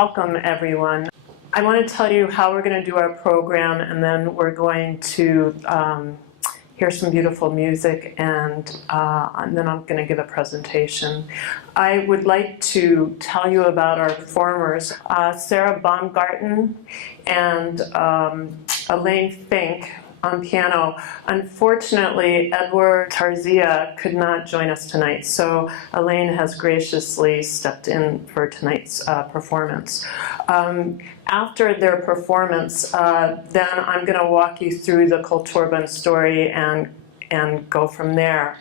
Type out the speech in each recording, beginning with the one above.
welcome everyone. I want to tell you how we're going to do our program, and then we're going to hear some beautiful music, and then I'm going to give a presentation. I would like to tell you about our performers, Sarah Baumgarten and Alaine Fink on piano. Unfortunately, Edward Tarzia could not join us tonight, so Alaine has graciously stepped in for tonight's performance. After their performance, then I'm going to walk you through the Kulturbund story and go from there.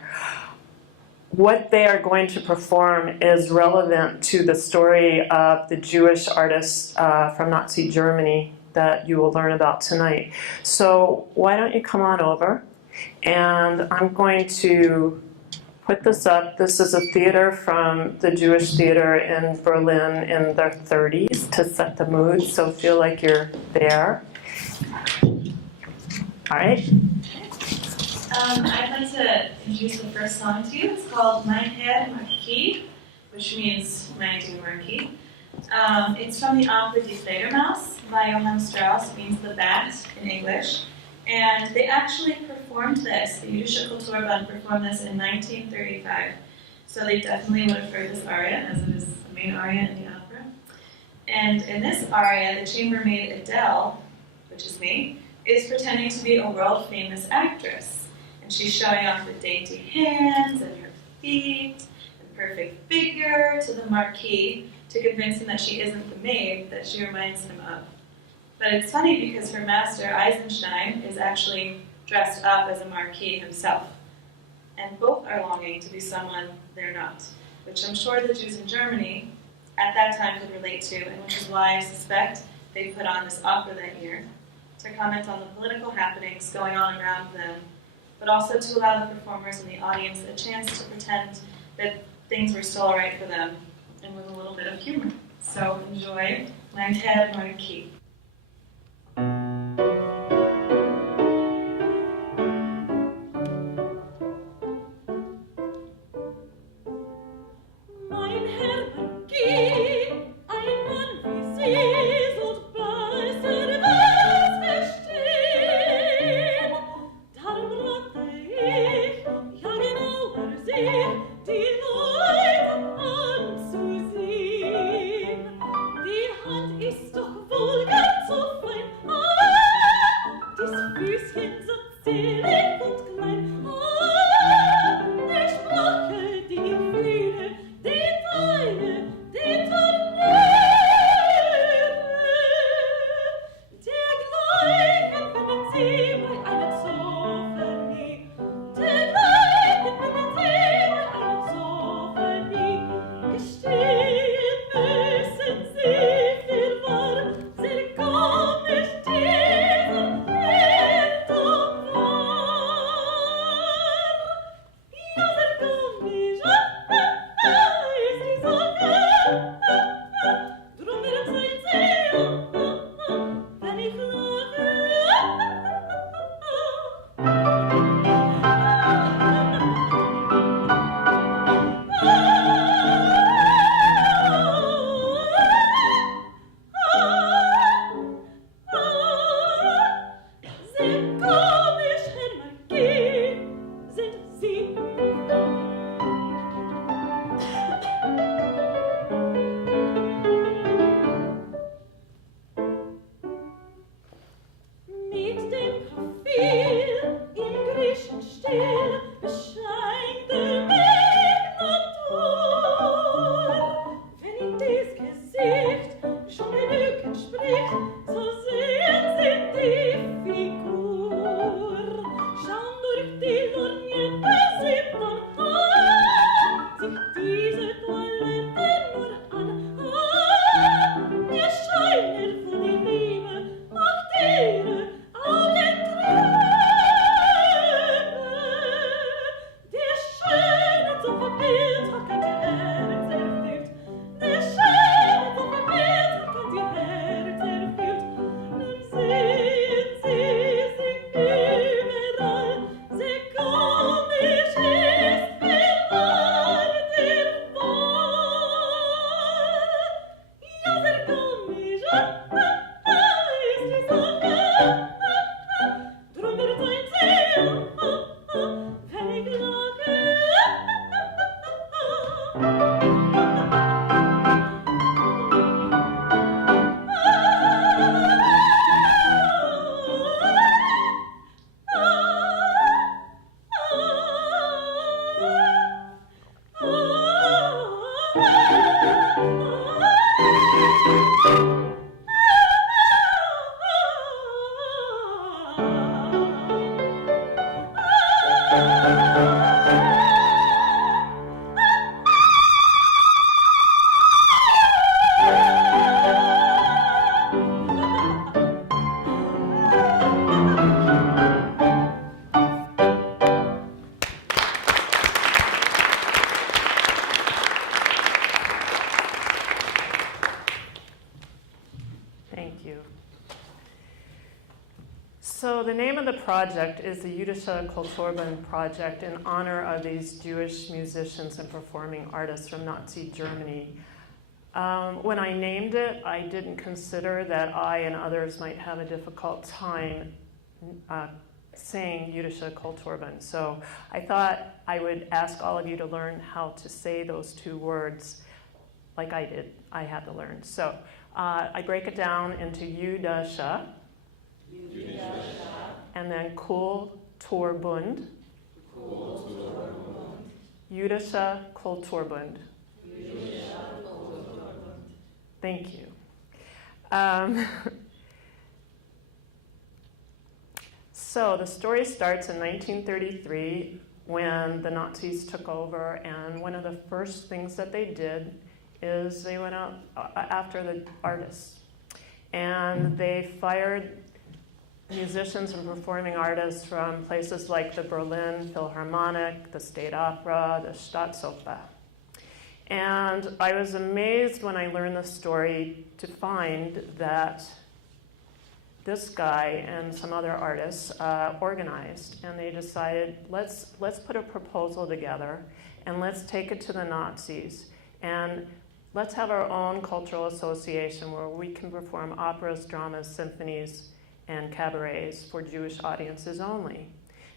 What they are going to perform is relevant to the story of the Jewish artists from Nazi Germany that you will learn about tonight. So why don't you come on over, and I'm going to put this up. This is a theater from the Jewish theater in Berlin in the 30s to set the mood, so feel like you're there. All right. I'd like to introduce the first song to you. It's called Mein Herr Marquis, which means my dear Marquis. It's from the opera Die Fledermaus by Johann Strauss, means the bat in English. And they actually performed this, the Jüdische Kulturbund performed this in 1935. So they definitely would have heard this aria, as it is the main aria in the opera. And in this aria, the chambermaid Adele, which is me, is pretending to be a world-famous actress. And she's showing off her dainty hands and her feet and perfect figure to the Marquis to convince him that she isn't the maid that she reminds him of. But it's funny because her master, Eisenstein, is actually dressed up as a Marquis himself. And both are longing to be someone they're not, which I'm sure the Jews in Germany at that time could relate to, and which is why I suspect they put on this opera that year, to comment on the political happenings going on around them, but also to allow the performers and the audience a chance to pretend that things were still all right for them, and with a little bit of humor. So enjoy Mein Herr Marquis. Die Fühle, die Beine Thank you. So the name of the project is the Jüdische Kulturbund Project in honor of these Jewish musicians and performing artists from Nazi Germany. When I named it, I didn't consider that I and others might have a difficult time saying Jüdische Kulturbund. So I thought I would ask all of you to learn how to say those two words like I did. I had to learn. So I break it down into Jüdische, and then Kulturbund, Jüdische Kulturbund. Thank you. So the story starts in 1933 when the Nazis took over, and one of the first things that they did is they went out after the artists. And they fired musicians and performing artists from places like the Berlin Philharmonic, the State Opera, the Staatsoper. And I was amazed when I learned the story to find that this guy and some other artists organized, and they decided, let's put a proposal together, and let's take it to the Nazis, and let's have our own cultural association where we can perform operas, dramas, symphonies, and cabarets for Jewish audiences only.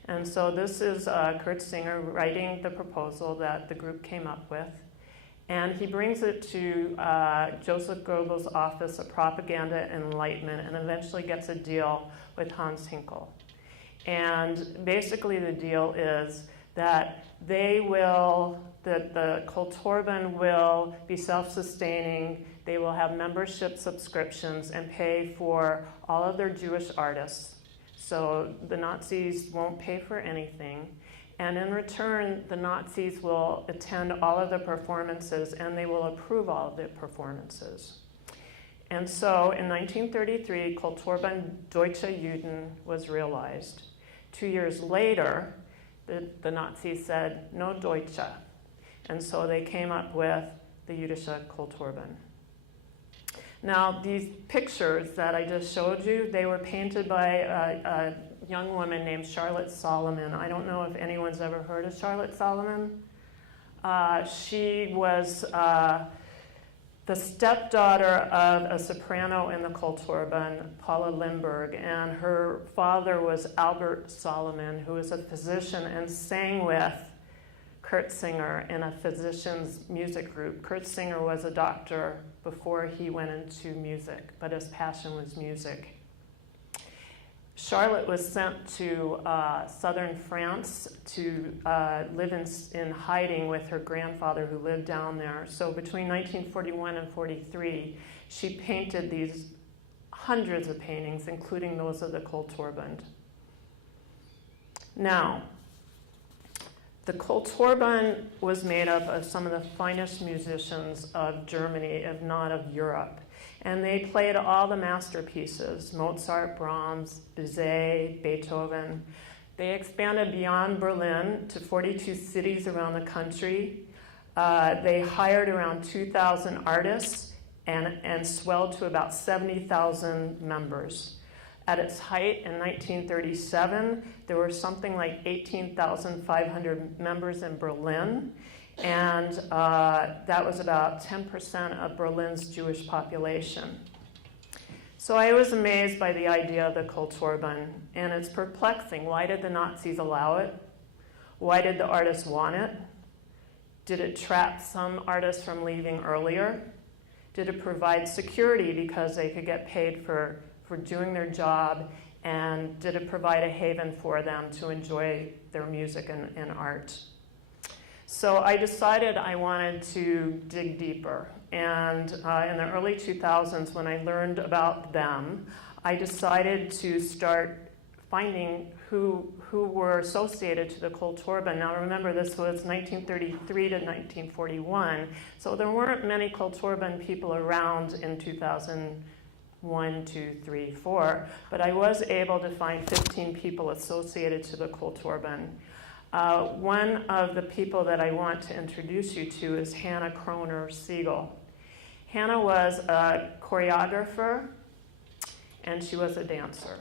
And so this is Kurt Singer writing the proposal that the group came up with. And he brings it to Joseph Goebbels' Office of Propaganda and Enlightenment, and eventually gets a deal with Hans Hinkel. And basically the deal is that the Kulturbund will be self-sustaining, they will have membership subscriptions and pay for all of their Jewish artists. So the Nazis won't pay for anything. And in return, the Nazis will attend all of the performances and they will approve all of the performances. And so in 1933, Kulturbund Deutsche Juden was realized. 2 years later, the Nazis said, no Deutsche. And so they came up with the Jüdische Kulturbund. Now, these pictures that I just showed you, they were painted by a young woman named Charlotte Solomon. I don't know if anyone's ever heard of Charlotte Solomon. She was the stepdaughter of a soprano in the Kulturbund, Paula Limburg, and her father was Albert Solomon, who was a physician and sang with Kurt Singer in a physician's music group. Kurt Singer was a doctor before he went into music, but his passion was music. Charlotte was sent to southern France to live in hiding with her grandfather who lived down there. So between 1941 and 43, she painted these hundreds of paintings, including those of the Kulturbund. Now, the Kulturbund was made up of some of the finest musicians of Germany, if not of Europe. And they played all the masterpieces, Mozart, Brahms, Bizet, Beethoven. They expanded beyond Berlin to 42 cities around the country. They hired around 2,000 artists and swelled to about 70,000 members. At its height in 1937, there were something like 18,500 members in Berlin, and that was about 10% of Berlin's Jewish population. So I was amazed by the idea of the Kulturbund, and it's perplexing. Why did the Nazis allow it? Why did the artists want it? Did it trap some artists from leaving earlier? Did it provide security because they could get paid for doing their job? And did it provide a haven for them to enjoy their music and art? So I decided I wanted to dig deeper. And in the early 2000s, when I learned about them, I decided to start finding who were associated to the Kulturban. Now remember, this was 1933 to 1941, so there weren't many Kulturban people around in 2001, 2, 3, 4, but I was able to find 15 people associated to the Kulturban. One of the people that I want to introduce you to is Hannah Kroner-Siegel. Hannah was a choreographer, and she was a dancer.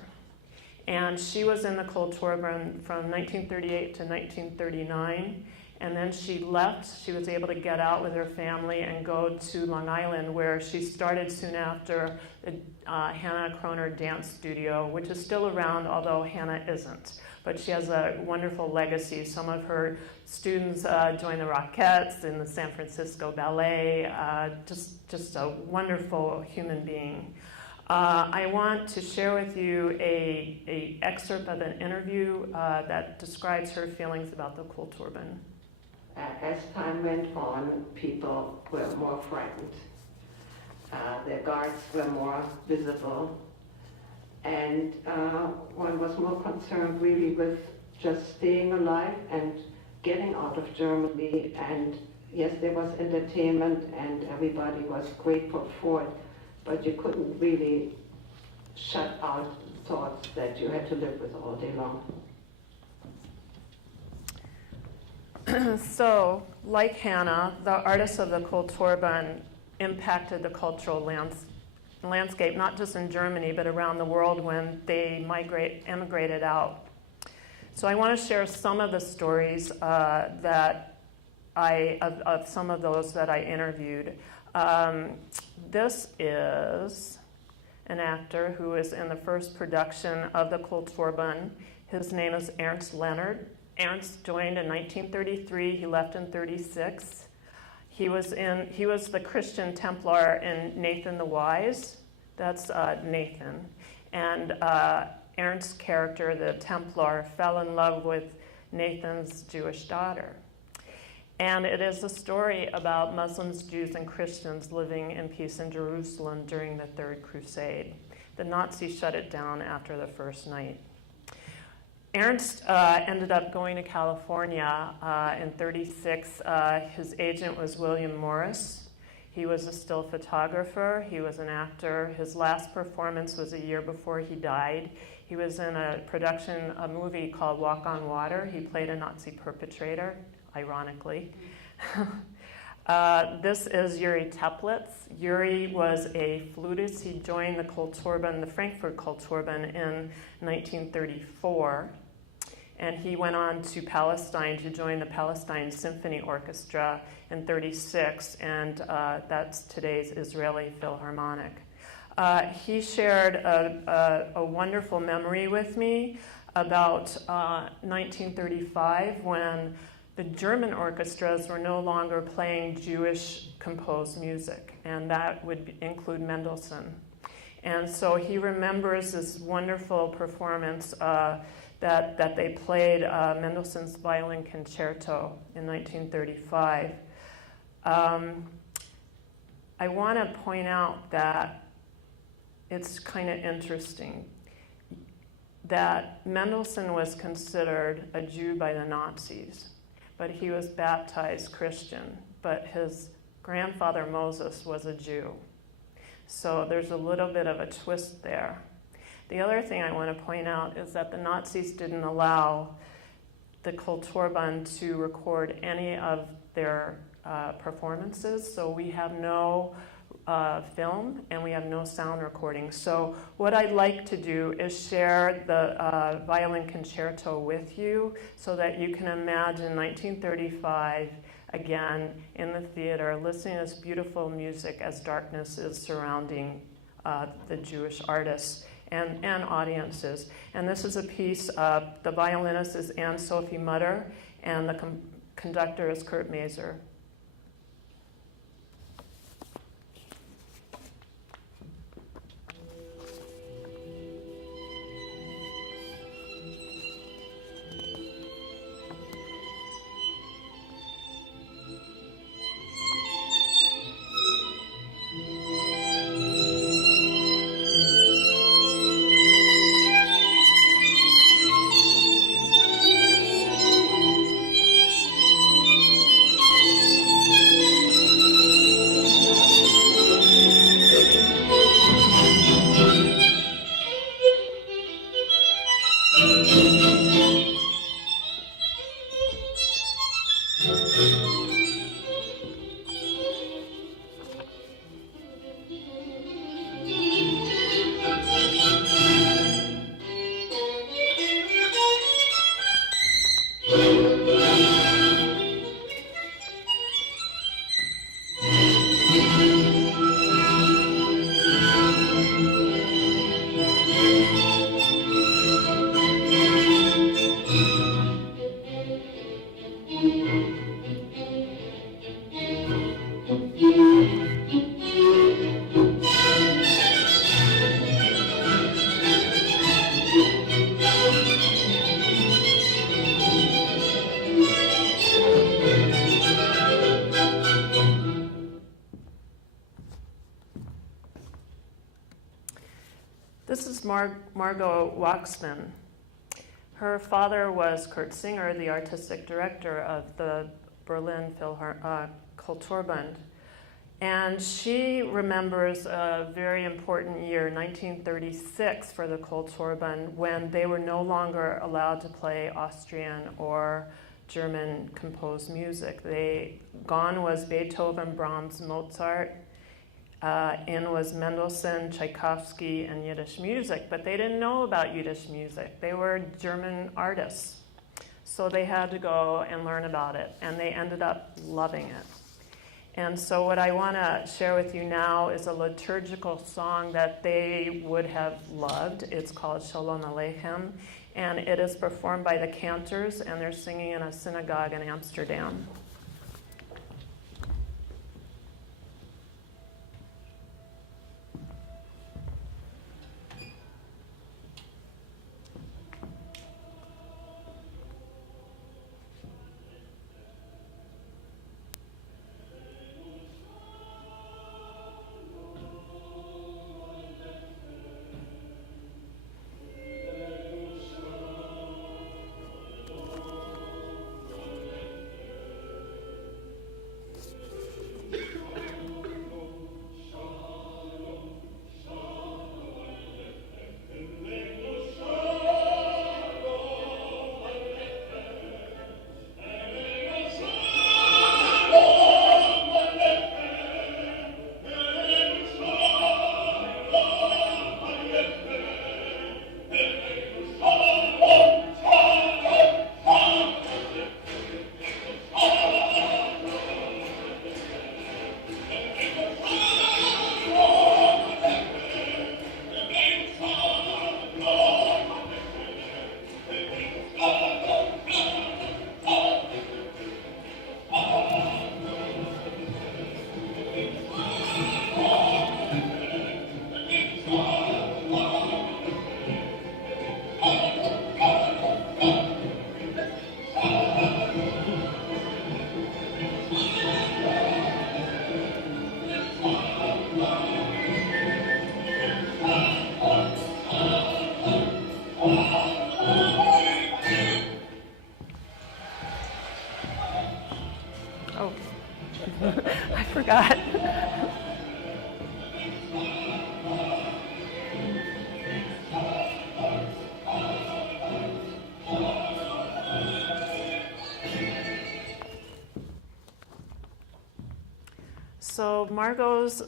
And she was in the Kulturban from 1938 to 1939, and then she left. She was able to get out with her family and go to Long Island, where she started soon after the Hannah Kroner Dance Studio, which is still around, although Hannah isn't. But she has a wonderful legacy. Some of her students joined the Rockettes in the San Francisco Ballet, just a wonderful human being. I want to share with you a excerpt of an interview that describes her feelings about the Kulturban. As time went on, people were more frightened. Their guards were more visible, and one was more concerned really with just staying alive and getting out of Germany. And yes, there was entertainment and everybody was grateful for it, but you couldn't really shut out thoughts that you had to live with all day long. So, like Hannah, the artists of the Kulturban impacted the cultural landscape, not just in Germany, but around the world when they emigrated out. So I want to share some of the stories of some of those that I interviewed. This is an actor who is in the first production of the Kulturban. His name is Ernst Leonard. Ernst joined in 1933. He left in 1936. He was the Christian Templar in Nathan the Wise. That's Nathan. And Ernst's character, the Templar, fell in love with Nathan's Jewish daughter. And it is a story about Muslims, Jews, and Christians living in peace in Jerusalem during the Third Crusade. The Nazis shut it down after the first night. Ernst ended up going to California in 1936. His agent was William Morris. He was a still photographer. He was an actor. His last performance was a year before he died. He was in a movie called Walk on Water. He played a Nazi perpetrator, ironically. This is Yuri Teplitz. Yuri was a flutist. He joined the Kulturban, the Frankfurt Kulturban, in 1934. And he went on to Palestine to join the Palestine Symphony Orchestra in 1936, and that's today's Israeli Philharmonic. He shared a wonderful memory with me about 1935 when the German orchestras were no longer playing Jewish composed music, and that would include Mendelssohn. And so he remembers this wonderful performance that they played Mendelssohn's Violin Concerto in 1935. I want to point out that it's kind of interesting that Mendelssohn was considered a Jew by the Nazis, but he was baptized Christian, but his grandfather Moses was a Jew. So there's a little bit of a twist there. The other thing I want to point out is that the Nazis didn't allow the Kulturban to record any of their performances, so we have no film and we have no sound recording. So what I'd like to do is share the violin concerto with you so that you can imagine 1935 again in the theater, listening to this beautiful music as darkness is surrounding the Jewish artists and audiences. And this is a piece, the violinist is Anne-Sophie Mutter, and the conductor is Kurt Maser. This is Margot Waxman. Her father was Kurt Singer, the artistic director of the Berlin Kulturbund. And she remembers a very important year, 1936, for the Kulturbund, when they were no longer allowed to play Austrian or German composed music. Gone was Beethoven, Brahms, Mozart. In was Mendelssohn, Tchaikovsky, and Yiddish music, but they didn't know about Yiddish music. They were German artists. So they had to go and learn about it, and they ended up loving it. And so what I want to share with you now is a liturgical song that they would have loved. It's called Shalom Aleichem, and it is performed by the cantors, and they're singing in a synagogue in Amsterdam. I forgot. So Margot's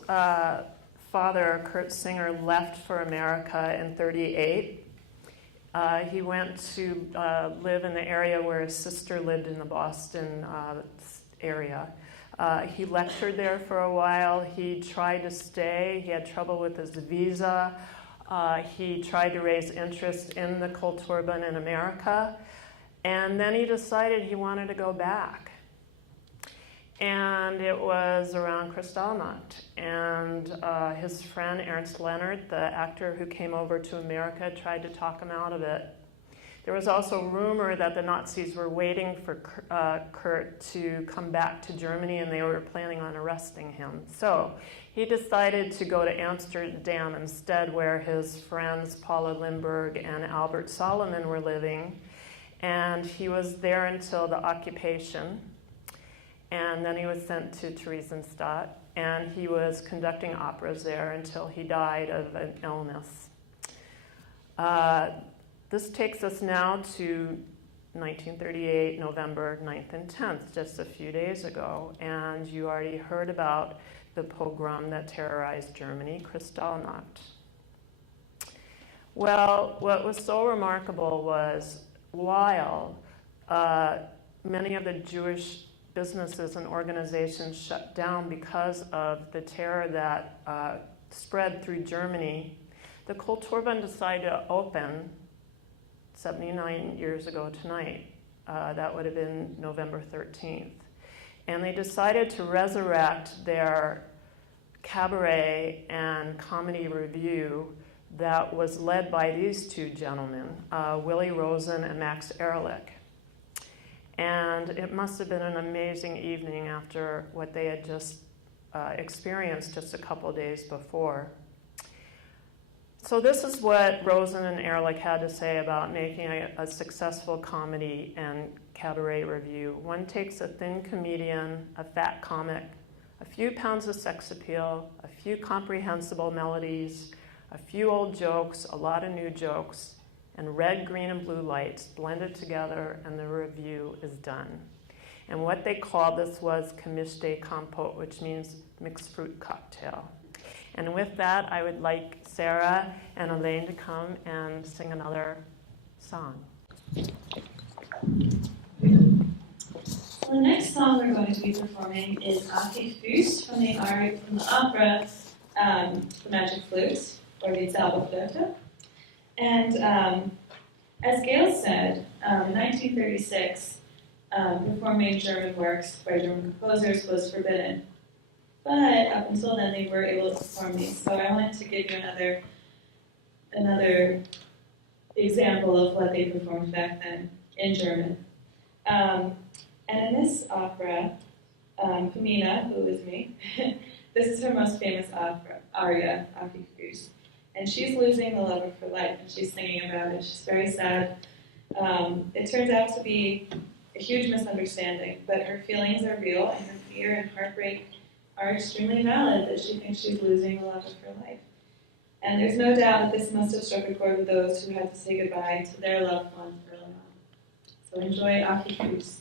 father, Kurt Singer, left for America in '38. He went to live in the area where his sister lived in the Boston area. He lectured there for a while. He tried to stay. He had trouble with his visa. He tried to raise interest in the Kulturbund in America. And then he decided he wanted to go back. And it was around Kristallnacht. And his friend Ernst Leonard, the actor who came over to America, tried to talk him out of it. There was also rumor that the Nazis were waiting for Kurt to come back to Germany, and they were planning on arresting him. So he decided to go to Amsterdam instead, where his friends Paula Lindbergh and Albert Solomon were living. And he was there until the occupation. And then he was sent to Theresienstadt, and he was conducting operas there until he died of an illness. This takes us now to 1938, November 9th and 10th, just a few days ago. And you already heard about the pogrom that terrorized Germany, Kristallnacht. Well, what was so remarkable was while many of the Jewish businesses and organizations shut down because of the terror that spread through Germany, the Kulturbund decided to open 79 years ago tonight. That would have been November 13th. And they decided to resurrect their cabaret and comedy review that was led by these two gentlemen, Willie Rosen and Max Ehrlich. And it must have been an amazing evening after what they had just experienced just a couple days before. So this is what Rosen and Ehrlich had to say about making a successful comedy and cabaret review. One takes a thin comedian, a fat comic, a few pounds of sex appeal, a few comprehensible melodies, a few old jokes, a lot of new jokes, and red, green, and blue lights blended together, and the review is done. And what they called this was comiste compote, which means mixed fruit cocktail. And with that, I would like Sarah and Alaine to come and sing another song. The next song we're going to be performing is Ake Fuß from the opera The Magic Flute, or Die Zauberflöte. And as Gail said, in 1936, performing German works by German composers was forbidden. But up until then, they were able to perform these. So I wanted to give you another example of what they performed back then in German. And in this opera, Pamina, who is me, this is her most famous aria, Ake Fuß. And she's losing the love of her life, and she's singing about it. She's very sad. It turns out to be a huge misunderstanding, but her feelings are real, and her fear and heartbreak are extremely valid, that she thinks she's losing the love of her life. And there's no doubt that this must have struck a chord with those who had to say goodbye to their loved ones early on. So enjoy Ake Fuß.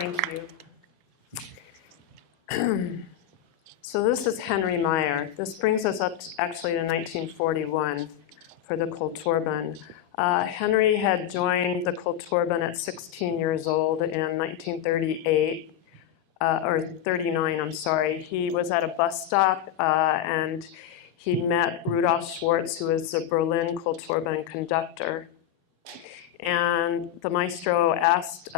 Thank you. So this is Henry Meyer. This brings us up actually to 1941 for the Kulturbund. Henry had joined the Kulturbund at 16 years old in 1938, or 39, I'm sorry. He was at a bus stop and he met Rudolf Schwartz, who was the Berlin Kulturbund conductor. And the maestro asked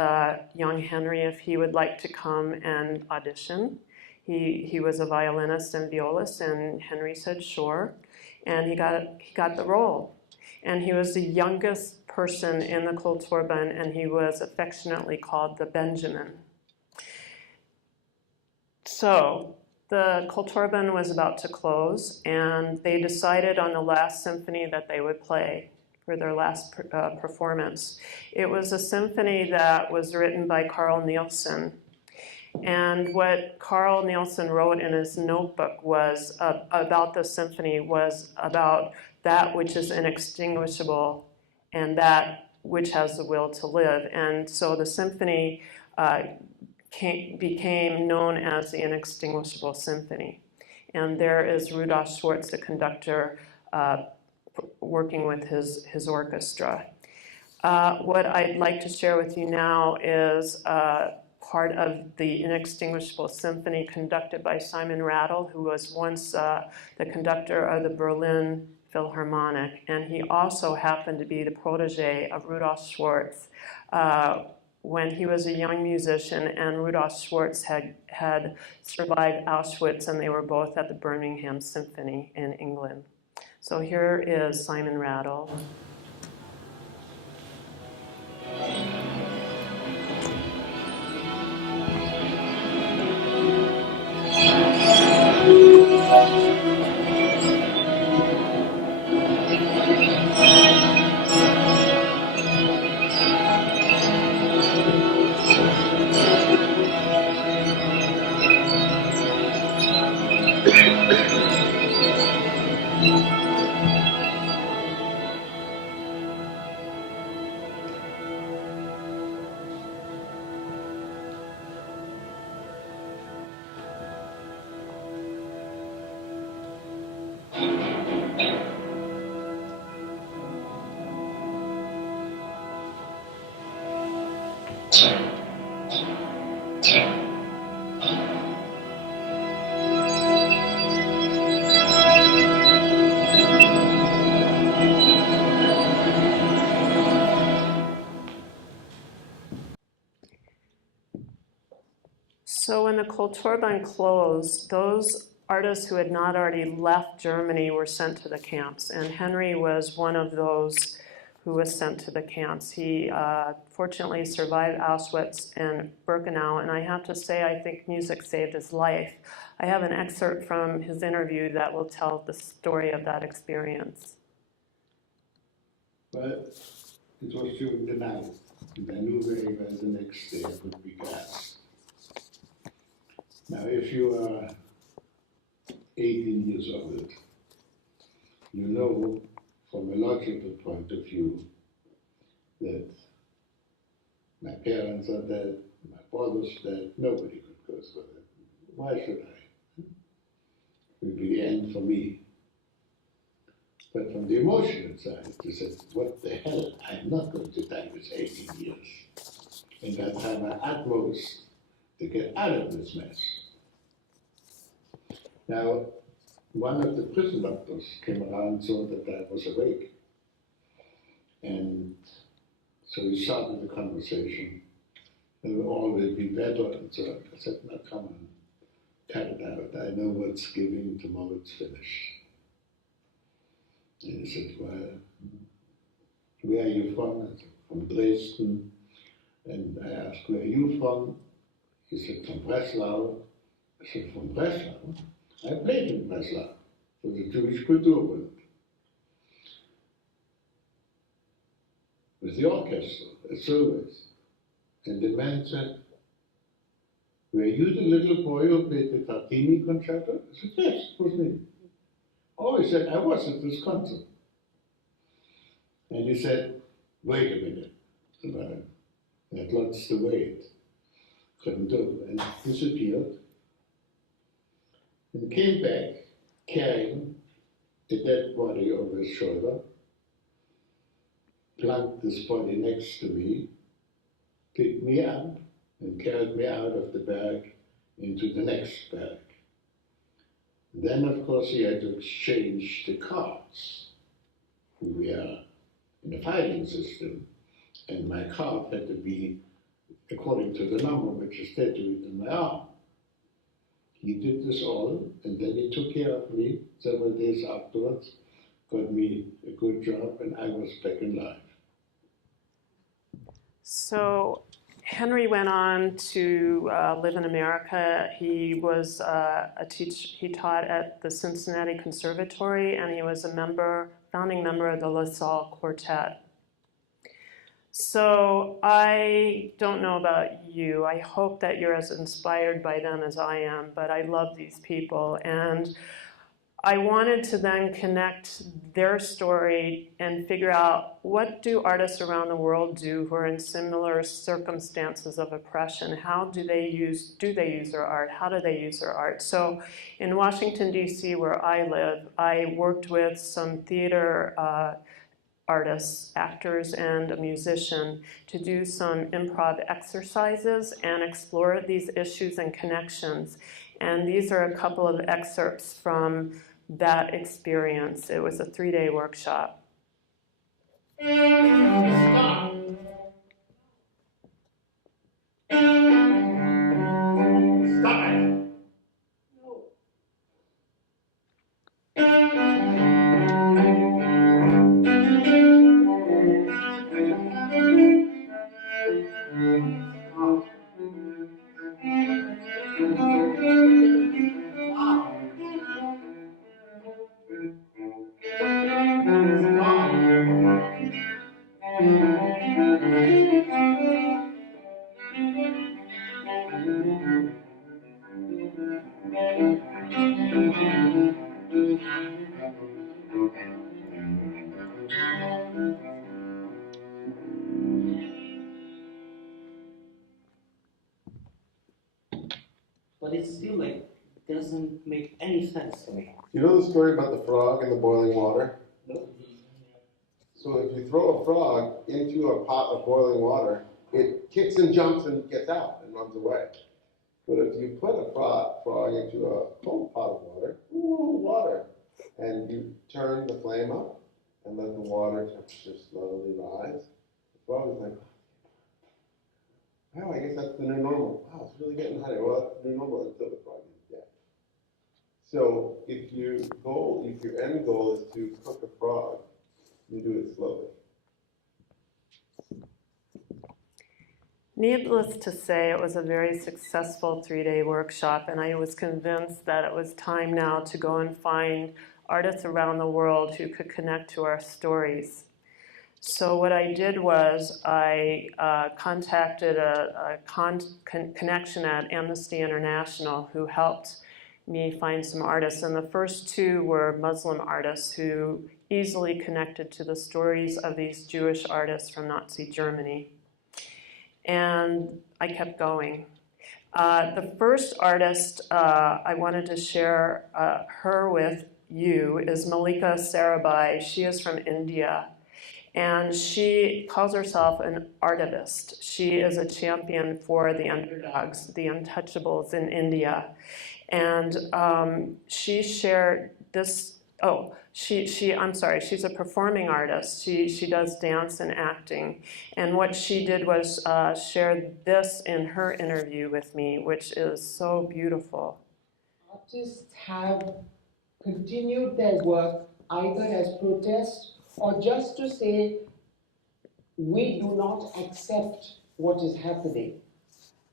young Henry if he would like to come and audition. He was a violinist and violist, and Henry said sure, and he got the role. And he was the youngest person in the Kulturbund, and he was affectionately called the Benjamin. So the Kulturbund was about to close, and they decided on the last symphony that they would play for their last performance. It was a symphony that was written by Carl Nielsen. And what Carl Nielsen wrote in his notebook was about the symphony was about that which is inextinguishable and that which has the will to live. And so the symphony became known as the Inextinguishable Symphony. And there is Rudolf Schwartz, the conductor, working with his orchestra. What I'd like to share with you now is part of the Inextinguishable Symphony conducted by Simon Rattle, who was once the conductor of the Berlin Philharmonic, and he also happened to be the protege of Rudolf Schwartz when he was a young musician, and Rudolf Schwartz had survived Auschwitz, and they were both at the Birmingham Symphony in England. So here is Simon Rattle. So when the Kulturbund closed, those artists who had not already left Germany were sent to the camps, and Henry was one of those who was sent to the camps. He fortunately survived Auschwitz and Birkenau, and I have to say I think music saved his life. I have an excerpt from his interview that will tell the story of that experience. But it was during the night, and I knew very well the next day I would be gassed. Now, if you are 18 years old, you know from a logical point of view that my parents are dead, my father's dead, nobody could go through it. Why should I? It would be the end for me. But from the emotional side, you said, what the hell, I'm not going to die with 18 years. And I try my utmost to get out of this mess. Now, one of the prison doctors came around and saw that I was awake. And so he started the conversation, and all will be better, and so on. I said, now come on, cut it out. I know what's giving, tomorrow it's finished. And he said, well, where are you from? I said, from Dresden. And I asked, where are you from? He said, from Breslau. I said, from Breslau? I played in Breslau for the Jüdische Kulturbund with the orchestra, as always. And the man said, were you the little boy who played the Tartini concerto? I said, yes, it was me. Oh, he said, I was at this concert. And he said, wait a minute, I had lots to wait. couldn't do, and disappeared, and came back carrying a dead body over his shoulder, plunked this body next to me, picked me up, and carried me out of the barrack into the next barrack. Then, of course, he had to exchange the cards. We are in a filing system, and my card had to be according to the number which is tattooed in my arm. He did this all, and then he took care of me several days afterwards, got me a good job, and I was back in life. So Henry went on to live in America. He was he taught at the Cincinnati Conservatory, and he was a founding member of the La Salle Quartet. So I don't know about you. I hope that you're as inspired by them as I am, but I love these people. And I wanted to then connect their story and figure out, what do artists around the world do who are in similar circumstances of oppression? How do they use their art? How do they use their art? So in Washington, D.C., where I live, I worked with some theater artists, actors, and a musician to do some improv exercises and explore these issues and connections. And these are a couple of excerpts from that experience. It was a 3-day workshop. Stop. Stop it. But it still doesn't make any sense to me. You know the story about the frog in the boiling water? No? So if you throw a frog into a pot of boiling water, it kicks and jumps and gets out and runs away. But if you put a frog into a cold pot of water, and you turn the flame up and let the water temperature slowly rise, the frog is like, oh, I guess that's the new normal. Wow, it's really getting hotter. Well, that's the new normal until the frog is dead. So if your end goal is to cook a frog, you do it slowly. Needless to say, it was a very successful 3-day workshop, and I was convinced that it was time now to go and find artists around the world who could connect to our stories. So what I did was I contacted a connection at Amnesty International who helped me find some artists, and the first 2 were Muslim artists who easily connected to the stories of these Jewish artists from Nazi Germany. And I kept going. The first artist I wanted to share her with you is Malika Sarabhai. She is from India, and she calls herself an artivist. She is a champion for the underdogs, the untouchables in India. And she shared this, she's a performing artist. She does dance and acting. And what she did was share this in her interview with me, which is so beautiful. Artists have continued their work either as protest or just to say, we do not accept what is happening.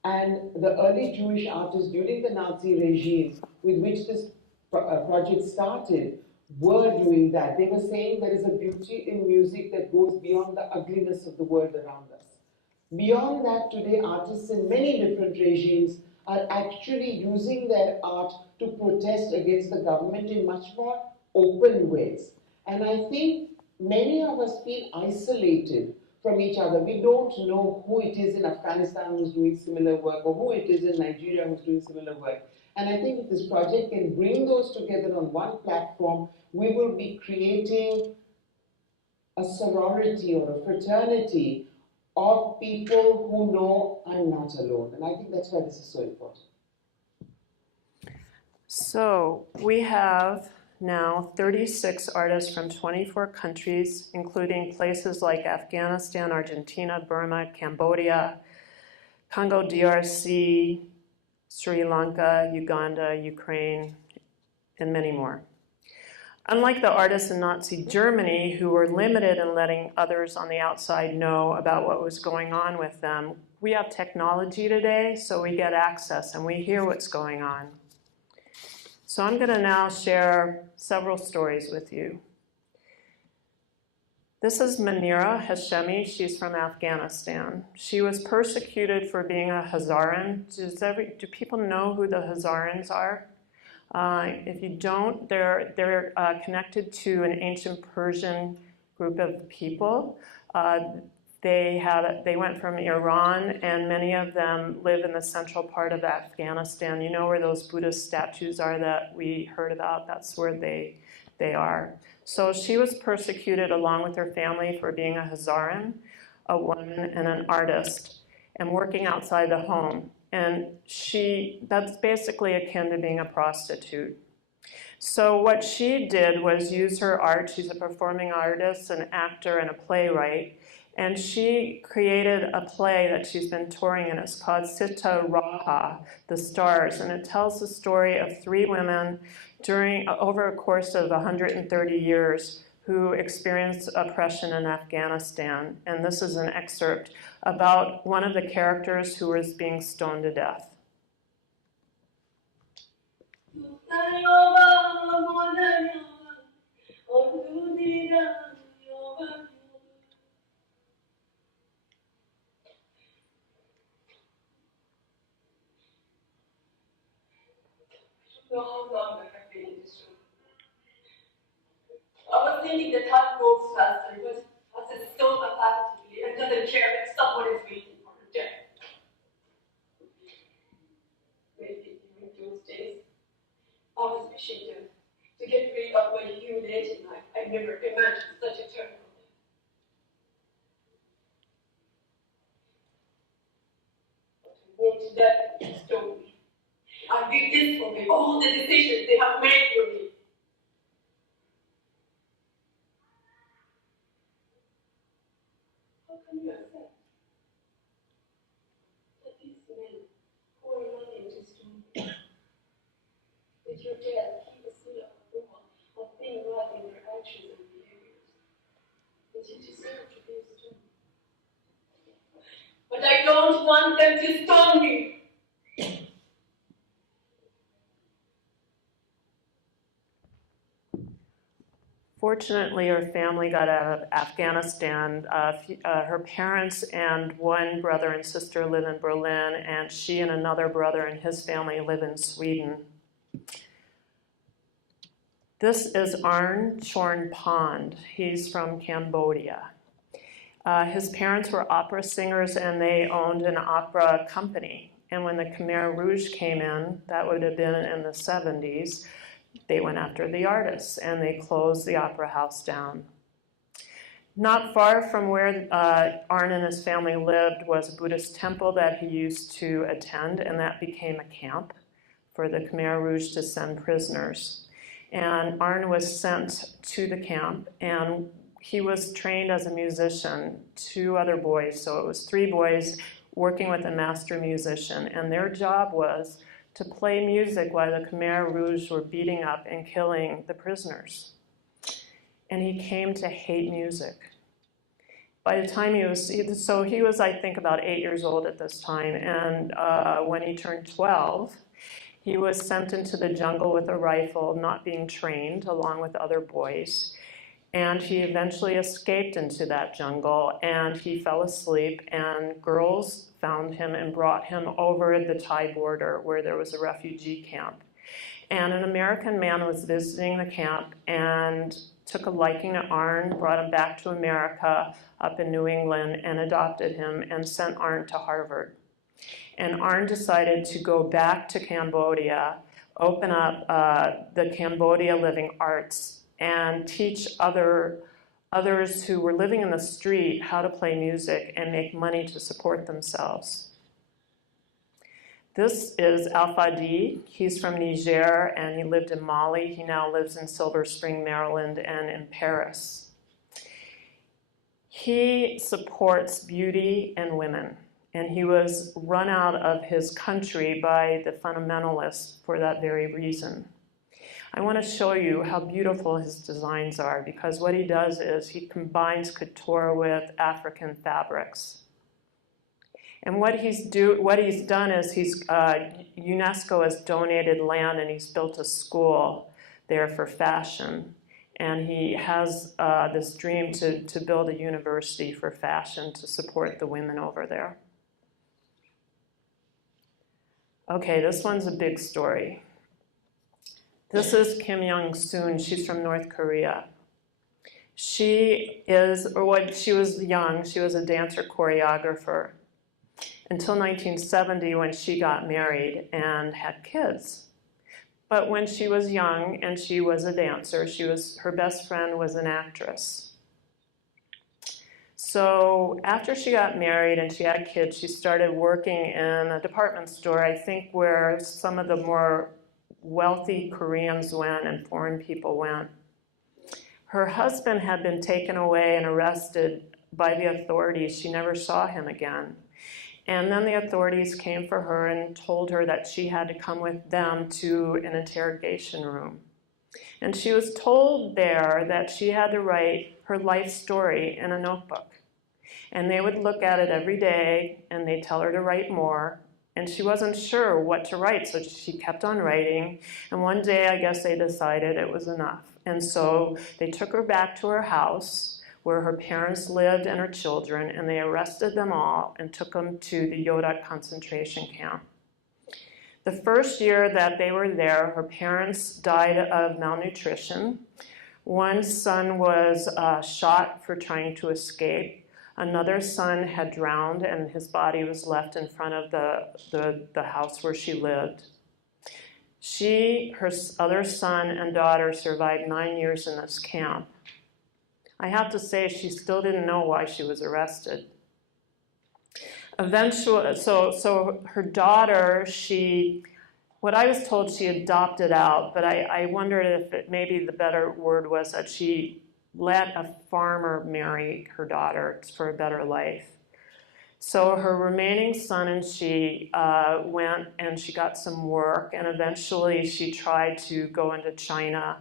And the early Jewish artists during the Nazi regime with which this project started were doing that. They were saying there is a beauty in music that goes beyond the ugliness of the world around us. Beyond that, today artists in many different regimes are actually using their art to protest against the government in much more open ways. And I think many of us feel isolated from each other. We don't know who it is in Afghanistan who's doing similar work or who it is in Nigeria who's doing similar work. And I think if this project can bring those together on one platform, we will be creating a sorority or a fraternity of people who know I'm not alone. And I think that's why this is so important. So we have now 36 artists from 24 countries, including places like Afghanistan, Argentina, Burma, Cambodia, Congo DRC, Sri Lanka, Uganda, Ukraine, and many more. Unlike the artists in Nazi Germany, who were limited in letting others on the outside know about what was going on with them, we have technology today, so we get access and we hear what's going on. So I'm going to now share several stories with you. This is Manira Hashemi. She's from Afghanistan. She was persecuted for being a Hazaran. Do people know who the Hazarans are? If you don't, they're connected to an ancient Persian group of people. They went from Iran, and many of them live in the central part of Afghanistan. You know where those Buddhist statues are that we heard about? That's where they are. So she was persecuted along with her family for being a Hazaran, a woman, and an artist, and working outside the home. And that's basically akin to being a prostitute. So what she did was use her art. She's a performing artist, an actor, and a playwright. And she created a play that she's been touring in. It's called Sita Raha, The Stars. And it tells the story of 3 women over a course of 130 years who experienced oppression in Afghanistan. And this is an excerpt about one of the characters who was being stoned to death. How long I have been in this room. I was thinking the time goes faster, but I said so apathetically and doesn't care that someone is waiting for her death. Maybe during those days, I was wishing to get rid of my humiliating life. I never imagined such a terrible death. But I won't let them stone me. I did this for me, all the decisions they have made for me. How can you accept that these men who are nothing to stone me, with your death keep a seal of approval of being right in their actions and behaviors, that you deserve to be stoned? But I don't want them to stone me. Fortunately, her family got out of Afghanistan. Her parents and one brother and sister live in Berlin, and she and another brother and his family live in Sweden. This is Arn Chorn-Pond. He's from Cambodia. His parents were opera singers, and they owned an opera company. And when the Khmer Rouge came in, that would have been in the 70s, they went after the artists, and they closed the opera house down. Not far from where Arn and his family lived was a Buddhist temple that he used to attend, and that became a camp for the Khmer Rouge to send prisoners. And Arn was sent to the camp, and he was trained as a musician, 2 other boys, so it was 3 boys working with a master musician, and their job was to play music while the Khmer Rouge were beating up and killing the prisoners. And he came to hate music. By the time he was, I think, about 8 years old at this time, and when he turned 12, he was sent into the jungle with a rifle, not being trained, along with other boys. And he eventually escaped into that jungle, and he fell asleep, and girls found him and brought him over the Thai border where there was a refugee camp. And an American man was visiting the camp and took a liking to Arne, brought him back to America up in New England, and adopted him and sent Arne to Harvard. And Arne decided to go back to Cambodia, open up the Cambodia Living Arts, and teach others who were living in the street how to play music and make money to support themselves. This is Al-Fadi. He's from Niger and he lived in Mali. He now lives in Silver Spring, Maryland, and in Paris. He supports beauty and women, and he was run out of his country by the fundamentalists for that very reason. I want to show you how beautiful his designs are, because what he does is he combines couture with African fabrics. And what he's done is UNESCO has donated land and he's built a school there for fashion. And he has this dream to build a university for fashion to support the women over there. Okay, this one's a big story. This is Kim Young-soon. She's from North Korea. She was young, she was a dancer choreographer until 1970 when she got married and had kids. But when she was young and she was a dancer, her best friend was an actress. So after she got married and she had kids, she started working in a department store, I think where some of the more wealthy Koreans went and foreign people went. Her husband had been taken away and arrested by the authorities. She never saw him again. And then the authorities came for her and told her that she had to come with them to an interrogation room. And she was told there that she had to write her life story in a notebook. And they would look at it every day and they'd tell her to write more. And she wasn't sure what to write, so she kept on writing. And one day, I guess they decided it was enough. And so they took her back to her house where her parents lived and her children, and they arrested them all and took them to the Yodak concentration camp. The first year that they were there, her parents died of malnutrition. One son was shot for trying to escape. Another son had drowned and his body was left in front of the house where she lived. Her other son and daughter survived 9 years in this camp. I have to say, she still didn't know why she was arrested. Eventually, so her daughter, what I was told, she adopted out, but I wondered if maybe the better word was that she let a farmer marry her daughter for a better life. So her remaining son and she went and she got some work, and eventually she tried to go into China.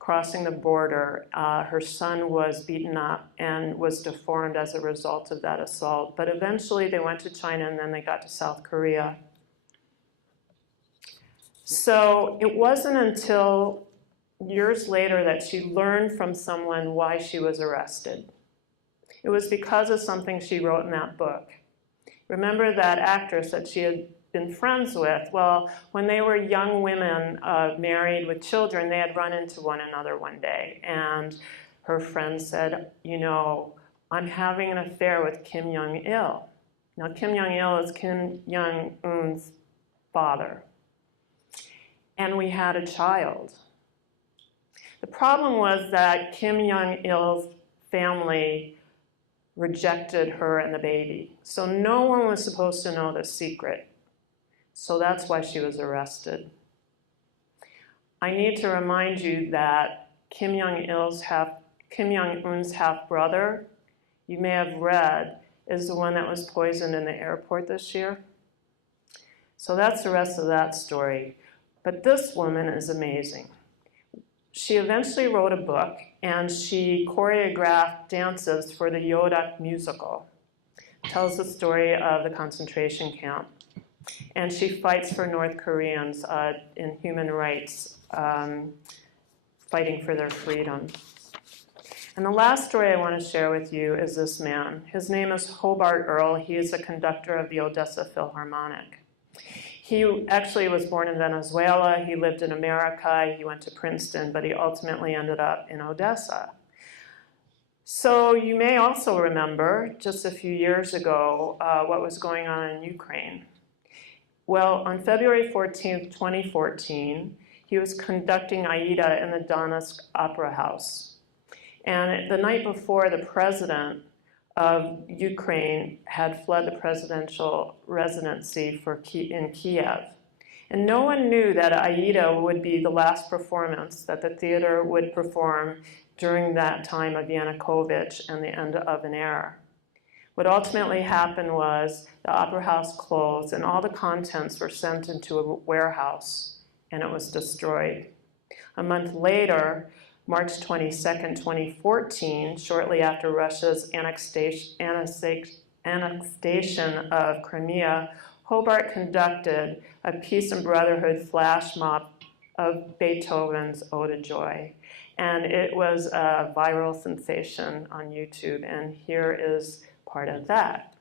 Crossing the border, her son was beaten up and was deformed as a result of that assault. But eventually they went to China and then they got to South Korea. So it wasn't until years later that she learned from someone why she was arrested. It was because of something she wrote in that book. Remember that actress that she had been friends with? Well, when they were young women married with children, they had run into one another one day. And her friend said, you know, I'm having an affair with Kim Jong-il. Now, Kim Jong-il is Kim Jong-un's father. And we had a child. The problem was that Kim Jong-il's family rejected her and the baby. So no one was supposed to know the secret. So that's why she was arrested. I need to remind you that Kim Jong-un's half-brother, you may have read, is the one that was poisoned in the airport this year. So that's the rest of that story. But this woman is amazing. She eventually wrote a book, and she choreographed dances for the Yodak musical. It tells the story of the concentration camp. And she fights for North Koreans in human rights, fighting for their freedom. And the last story I want to share with you is this man. His name is Hobart Earl. He is a conductor of the Odessa Philharmonic. He actually was born in Venezuela. He lived in America. He went to Princeton, but he ultimately ended up in Odessa. So you may also remember, just a few years ago, what was going on in Ukraine. Well, on February 14th, 2014, he was conducting Aida in the Donetsk Opera House. And the night before, the president of Ukraine had fled the presidential residency in Kiev. And no one knew that Aida would be the last performance that the theater would perform during that time of Yanukovych and the end of an era. What ultimately happened was the opera house closed and all the contents were sent into a warehouse and it was destroyed. A month later, March 22nd, 2014, shortly after Russia's annexation of Crimea, Hobart conducted a Peace and Brotherhood flash mob of Beethoven's Ode to Joy. And it was a viral sensation on YouTube, and here is part of that.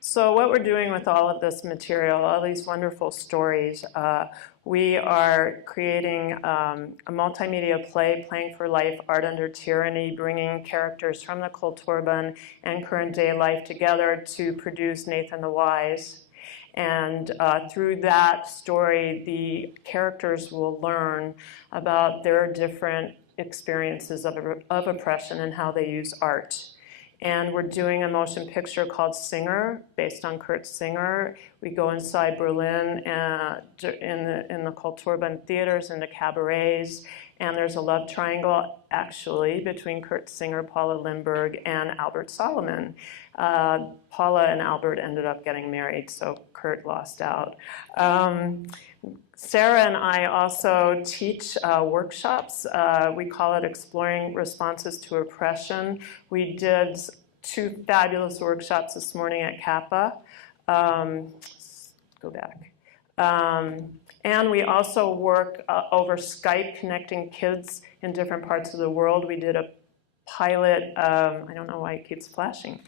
So what we're doing with all of this material, all these wonderful stories, we are creating a multimedia play, Playing for Life, Art Under Tyranny, bringing characters from the Kulturbund and current day life together to produce Nathan the Wise. And through that story, the characters will learn about their different experiences of oppression and how they use art. And we're doing a motion picture called Singer, based on Kurt Singer. We go inside Berlin in the Kulturbund theaters, in the cabarets, and there's a love triangle, actually, between Kurt Singer, Paula Lindbergh, and Albert Solomon. Paula and Albert ended up getting married, so Kurt lost out. Sarah and I also teach workshops. We call it Exploring Responses to Oppression. We did 2 fabulous workshops this morning at Kappa. Go back. And we also work over Skype, connecting kids in different parts of the world. We did a pilot, I don't know why it keeps flashing.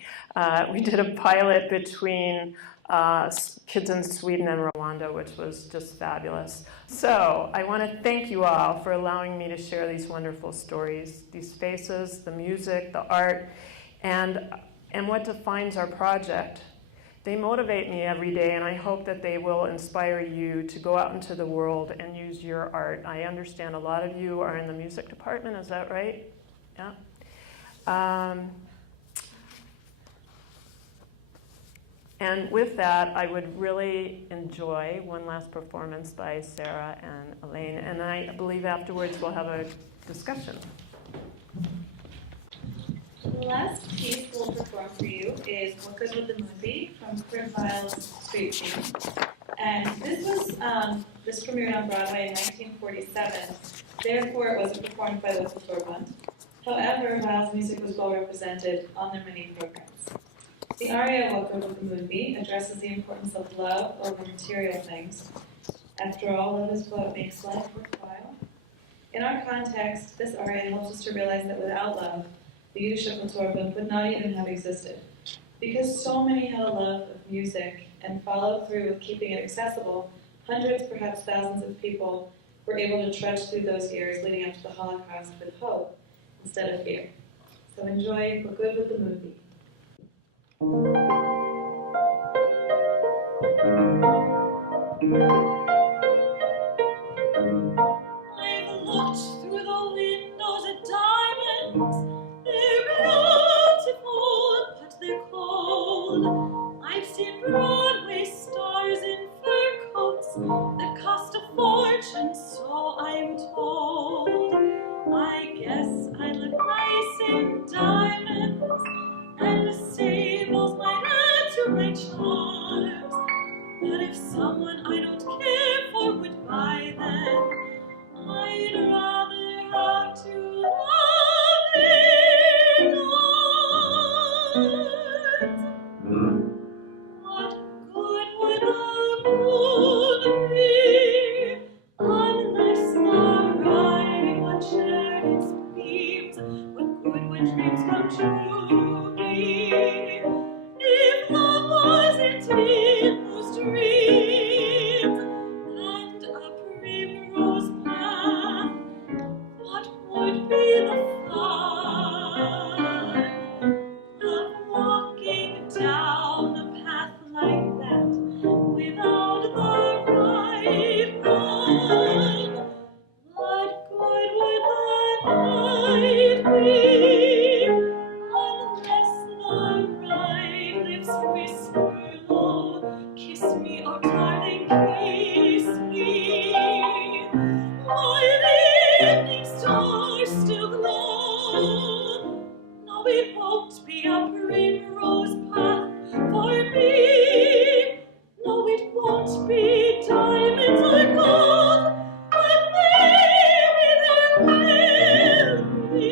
We did a pilot between kids in Sweden and Rwanda, which was just fabulous. So I want to thank you all for allowing me to share these wonderful stories, these faces, the music, the art, and what defines our project. They motivate me every day, and I hope that they will inspire you to go out into the world and use your art. I understand a lot of you are in the music department, is that right? Yeah. And with that, I would really enjoy one last performance by Sarah and Alaine, and I believe afterwards we'll have a discussion. The last piece we'll perform for you is What Goes with the Movie from Kurt Weill's Street Scene. And this premiered on Broadway in 1947, therefore it wasn't performed by the Kulturbund. However, Weill's music was well represented on their many programs. The aria What Goes with the Movie addresses the importance of love over material things. After all, love is what makes life worthwhile. In our context, this aria helps us to realize that without love, the Jüdische Kulturbund would not even have existed. Because so many had a love of music and followed through with keeping it accessible, hundreds, perhaps thousands of people were able to trudge through those years leading up to the Holocaust with hope instead of fear. So enjoy What Goes with the Movie. I've looked through the windows at diamonds. They're beautiful, but they're cold. I've seen Broadway stars in fur coats that cost a fortune, so I'm told. one I don't care for would buy them. I'd rather have two loving arms. What good would the moon be unless the right one shared its beams? What good would dreams come true be if love wasn't in those dreams? And a primrose path, what would be the fun of walking down a path like that without the right one? What good would the night be unless the right lips whisper low, kiss me, oh darling, kiss me? While evening stars still glow, no, it won't be a primrose path for me. No, it won't be diamonds or gold, but maybe there will be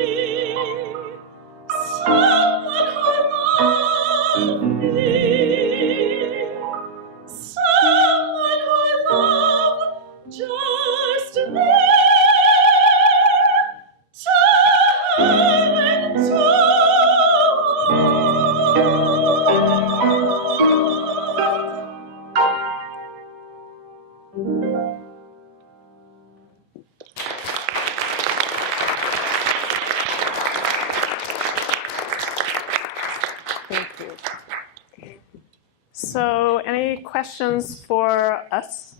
someone who loves me, someone who loves just me. Time and Thank you. So, any questions for us?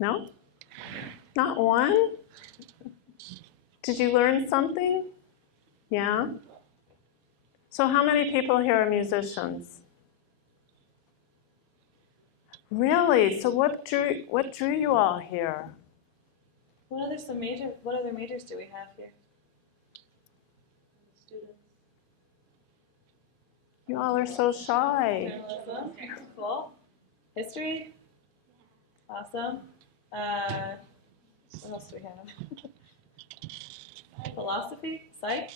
No? Not one? Did you learn something? Yeah? So how many people here are musicians? Really? So what drew you all here? What other majors do we have here? Students. You all are so shy. Journalism. Cool. History. Awesome. What else do we have? Philosophy? Psych?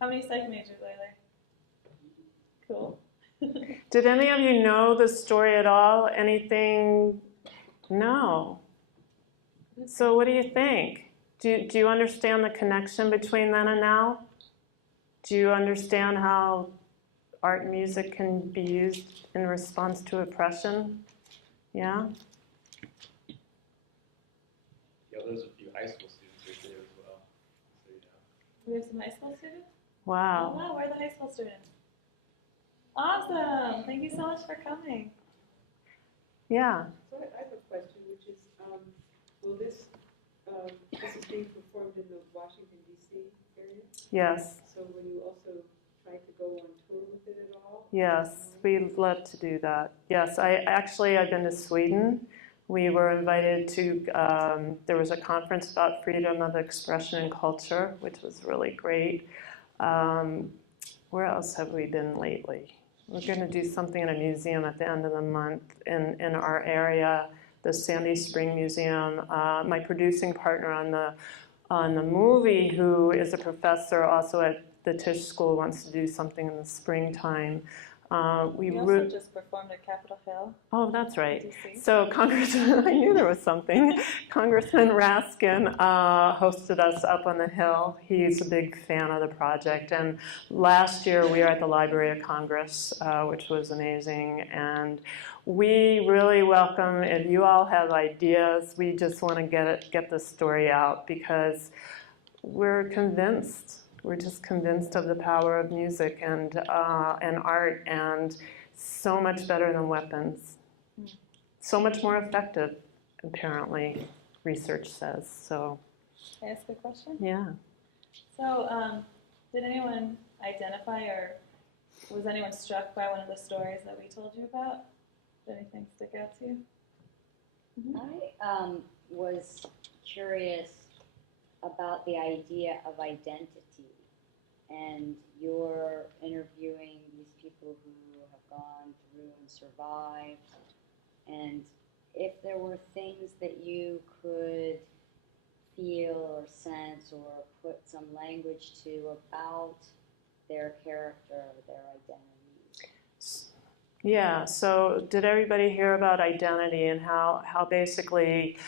How many psych majors are there? Cool. Did any of you know the story at all? Anything? No. So what do you think? Do you understand the connection between then and now? Do you understand how art and music can be used in response to oppression? Yeah? Yeah, there's a few high school students right there as well. So, yeah. We have some high school students? Wow. Oh, wow, where are the high school students? Awesome. Thank you so much for coming. Yeah. So I have a question, which is, will this is being performed in the Washington, D.C. area? Yes. So will you also try to go on tour with it at all? Yes, we'd love to do that. Yes, I've been to Sweden. We were invited to, there was a conference about freedom of expression and culture, which was really great. Where else have we been lately? We're going to do something in a museum at the end of the month in our area, the Sandy Spring Museum. My producing partner on the movie, who is a professor also at the Tisch School, wants to do something in the springtime. We also just performed at Capitol Hill. Oh, that's right. DC. So Congressman, I knew there was something. Congressman Raskin hosted us up on the Hill. He's a big fan of the project. And last year we were at the Library of Congress, which was amazing. And we really welcome, if you all have ideas, we just want to get the story out because we're convinced. We're just convinced of the power of music and art, and so much better than weapons. So much more effective, apparently, research says. So. Can I ask a question? Yeah. So, did anyone identify or was anyone struck by one of the stories that we told you about? Did anything stick out to you? I was curious about the idea of identity, and you're interviewing these people who have gone through and survived, and if there were things that you could feel or sense or put some language to about their character, their identity. Yeah, so did everybody hear about identity and how basically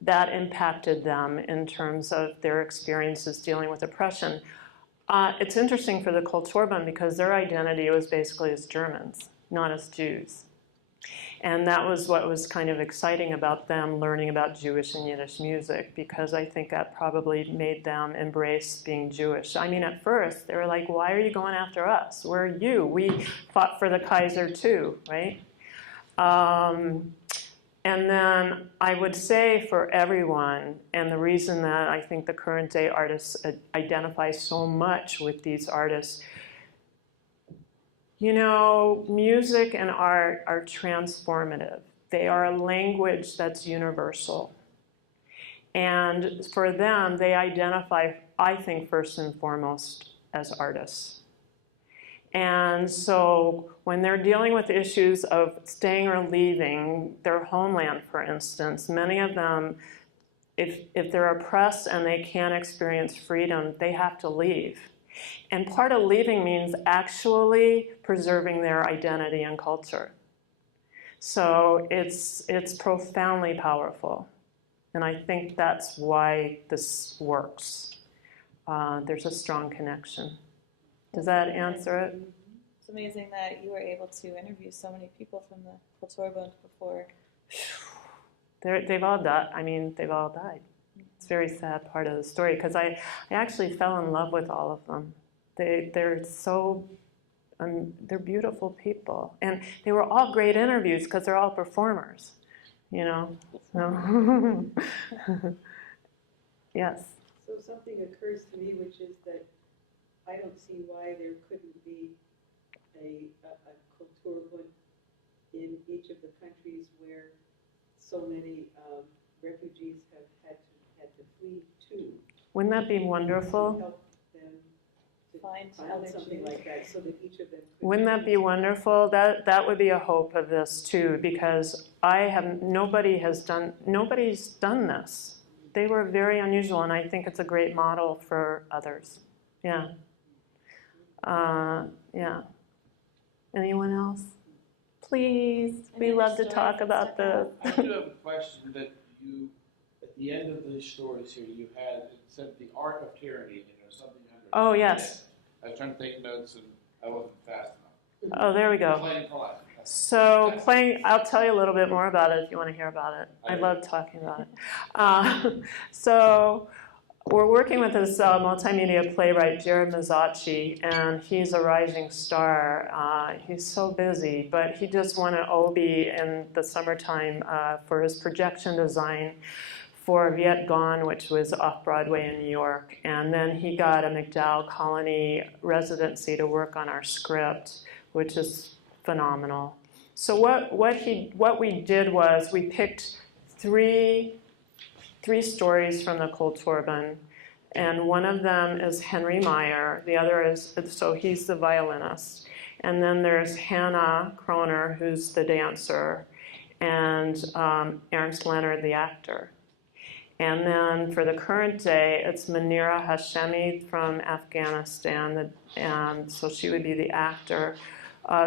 that impacted them in terms of their experiences dealing with oppression? It's interesting for the Kulturbund because their identity was basically as Germans, not as Jews. And that was what was kind of exciting about them learning about Jewish and Yiddish music, because I think that probably made them embrace being Jewish. I mean, at first, they were like, why are you going after us? We're you. We fought for the Kaiser too, right? And then I would say for everyone, and the reason that I think the current day artists identify so much with these artists, you know, music and art are transformative. They are a language that's universal. And for them, they identify, I think, first and foremost as artists. And so when they're dealing with issues of staying or leaving their homeland, for instance, many of them, if they're oppressed and they can't experience freedom, they have to leave. And part of leaving means actually preserving their identity and culture. So it's profoundly powerful. And I think that's why this works. There's a strong connection. Does that answer it? It's amazing that you were able to interview so many people from the Kulturbund before. They've all died. I mean, they've all died. It's a very sad part of the story because I actually fell in love with all of them. They're so, they're beautiful people. And they were all great interviews because they're all performers, you know. So yes. So something occurs to me, which is that I don't see why there couldn't be a Kulturbund in each of the countries where so many refugees have had to flee to. Wouldn't that be wonderful? To help them to find something like that, so that each of them could. Wouldn't that be wonderful? That would be a hope of this too, because nobody's done this. They were very unusual, and I think it's a great model for others. Yeah. Yeah. Anyone else? Please, we love to talk about this. I do have a question that you, at the end of the stories here, you had, it said the art of tyranny, you know, something under. Oh, yes. I was trying to take notes and I wasn't fast enough. Oh, there we go. Playing for life. So I'll tell you a little bit more about it if you want to hear about it. I love talking about it. So we're working with this multimedia playwright, Jared Mazzacci, and he's a rising star. He's so busy, but he just won an Obie in the summertime for his projection design for Viet Gone, which was off-Broadway in New York. And then he got a MacDowell Colony residency to work on our script, which is phenomenal. So what we did was we picked three stories from the Kulturbund, and one of them is Henry Meyer. The other is, so he's the violinist. And then there's Hannah Kroner, who's the dancer, and Ernst Leonard, the actor. And then for the current day, it's Manira Hashemi from Afghanistan, and so she would be the actor.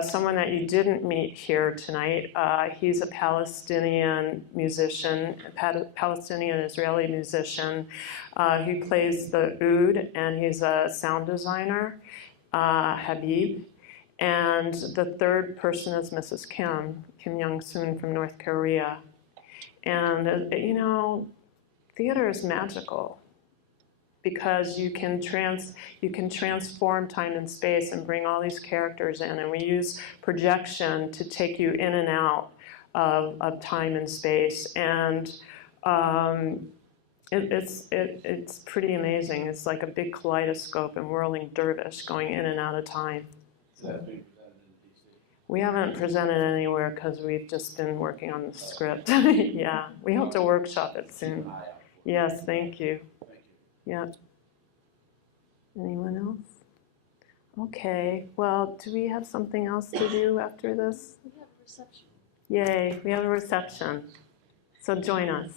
Someone that you didn't meet here tonight, he's a Palestinian musician, Palestinian-Israeli musician. He plays the oud, and he's a sound designer, Habib. And the third person is Mrs. Kim Young-soon from North Korea. And, you know, theater is magical because you can transform time and space and bring all these characters in, and we use projection to take you in and out of time and space, and it's pretty amazing. It's like a big kaleidoscope and whirling dervish going in and out of time. So that's being presented in DC. We haven't presented anywhere because we've just been working on the script. Yeah, we hope to workshop it soon. Yes, thank you. Yeah. Anyone else? Okay, well, do we have something else to do after this? We have a reception. Yay, we have a reception. So join us.